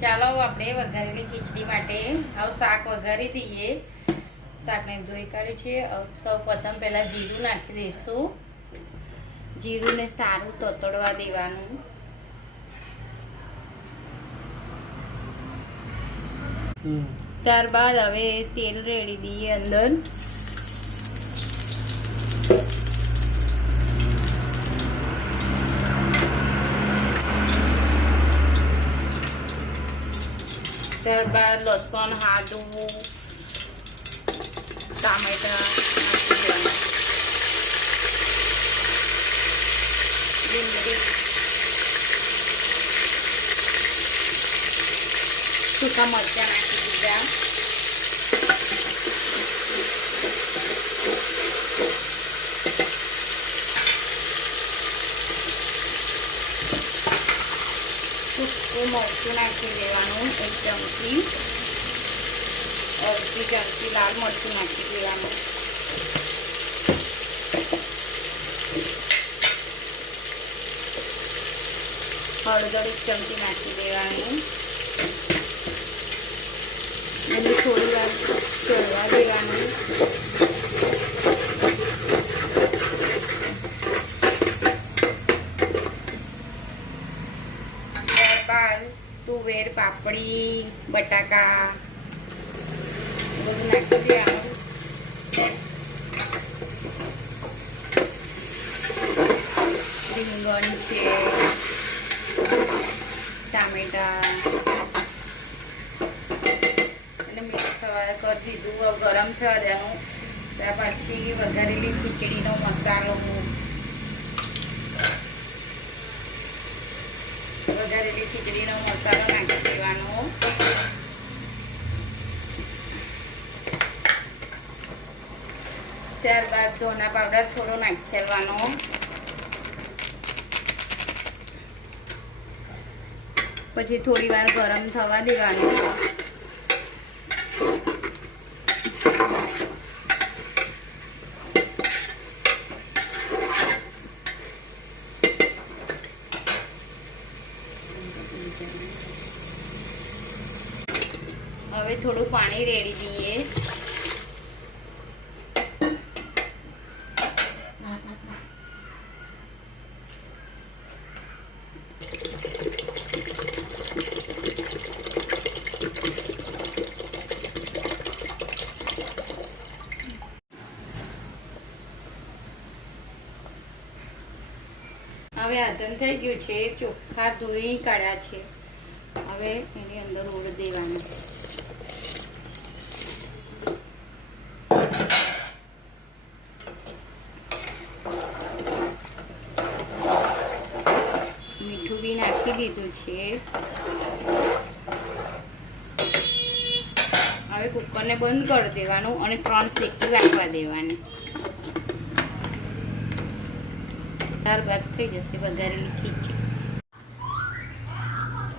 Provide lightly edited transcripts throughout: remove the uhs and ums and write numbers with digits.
ચાલો આપણે વઘારેલી ખીચડી માટે હવે શાક વઘારી દઈએ. શાકને ધોઈ કાઢ્યું છે. સૌ પ્રથમ પહેલા જીરું નાખી દઈશું. જીરુંને સારું તતડવા દેવાનું. ત્યારબાદ હવે તેલ રેડી દઈએ અંદર. ત્યારબાદ લસણ, આદું, ટામેટા નાખી દેવાના. ડુંગળી, સૂકા મરચાં નાખી દીધા. સૂકું મરચું નાખી દેવાનું 1 ચમચી. અડધી ચમચી લાલ મરચું નાખી દેવાનું. હળદર 1 ચમચી નાખી દેવાની. અને થોડી વાર ચડવા દેવાનું. ત્યારબાદ તુવેર, પાપડી, બટાકા બધું નાખી દેવાનું. રીંગણ છે, ટામેટા એટલે મિક્સ થવા કરી દીધું. ગરમ થવા દેવાનું. ત્યાર પછી વઘારેલી ખીચડીનો મસાલો, વઘારેલી ખીચડીનો મસાલો નાખી દેવાનો. ત્યારબાદ ધોના પાવડર થોડો નાખી દેવાનો. પછી થોડી વાર ગરમ થવા દેવાનું. હવે થોડું પાણી રેડી દઈએ. હવે આધમ થઈ ગયું છે. ચોખ્ખા ધોઈ કાઢ્યા છે. હવે એની અંદર ઓળ દેવાનું. મીઠું બી નાખી દીધું છે. હવે કુકરને બંધ કરી દેવાનું અને 3 સીટી રાખવા દેવાની. ત્યારબાદ થઈ જશે વઘારેલી ખીચડી.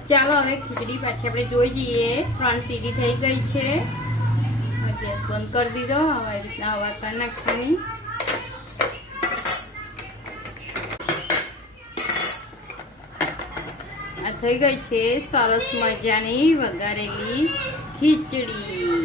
ચાલો હવે ખીચડી પાછી આપણે જોઈ જઈએ. 3 સીટી થઈ ગઈ છે. ગેસ બંધ કરી દીધો. હવે આવી રીતના હવા કરી નાખવાની. આ થઈ ગઈ છે સરસ મજાની વઘારેલી ખીચડી.